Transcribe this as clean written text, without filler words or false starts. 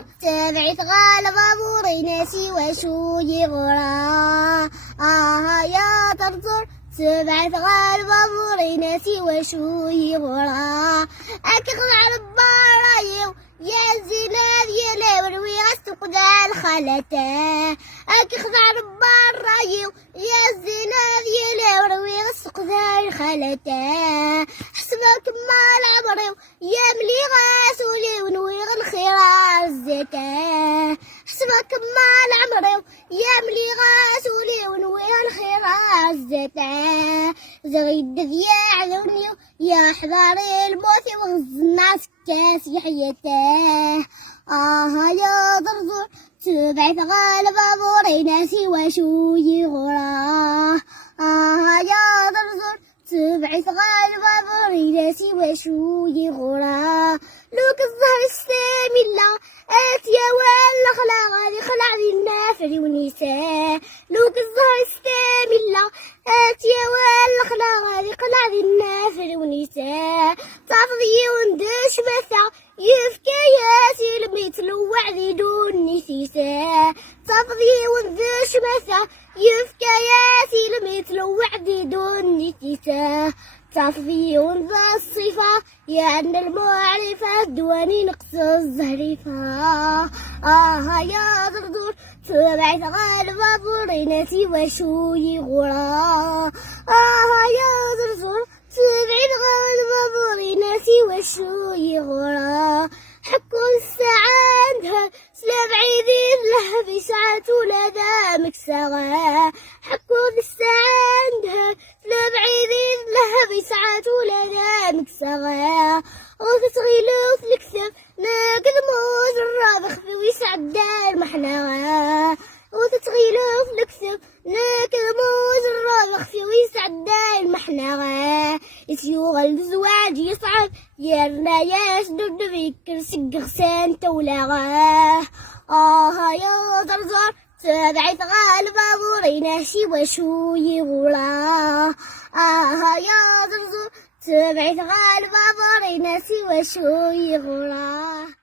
زرزور تبعت غال بابوري ناسي وشو يغرى يا زرزور تبعت غال بابوري ناسي وشو يغرى أكغل على البرايو يا زينات يا لوري غسق ذا الخلته أكغل على البرايو يا زينات يا لوري غسق ذا الخلته حسبك ما العمري يا ملي غاسولي ونويغ الخير عزته حسبك ما العمري يا ملي غاسولي ونويغ الخير عزته زغيد يا عذوني يا حضاري الموت وغز الناس كاس يحيته يا زرزور تبعت غالب بابوري ناسي وشو يغرى يا زرزور تبعت غالب بابوري ناسي وشو يغرى لوك الزهر السامي الله يا ولا خلا غادي خلع لي النافر ونساء لوك الزهر السامي الله يا ولا خلا غادي خلع لي النافر ونساء تفضي وندش مثا يفكى ياسي لميتلو وعدي دون نسيسا تفضي وندش مثا يفكى ياسي لميتلو وعدي دون نسيسا تفضي ونذا الصفة يا عند المعرفة دواني نقص الزهرفة يا زرزور تبعت غالب بابوري ناسي وشو يغرى يا زرزور تبعت غالب بابوري ناسي وشو يغرى حكوا الساعة عندها سلام عيدين لها في ساعة ولادها مكسرة حكوا الساعة عندها سلام عيدين لها في ساعة ولادها مكسرة وتتغيلو في الكتاب ناقد موز الرابخ في ويسعد المحنرة وتتغيلو في الكتاب ناقد موز الرابخ في ويسعد المحنرة يسيوغ الزواج يصعب يرنا يسدد فيك سق غسان تولاغه يا زرزور تبعت غالب بابوري ناسي وشو يغرى يا زرزور تبعت غالب بابوري ناسي وشو يغرى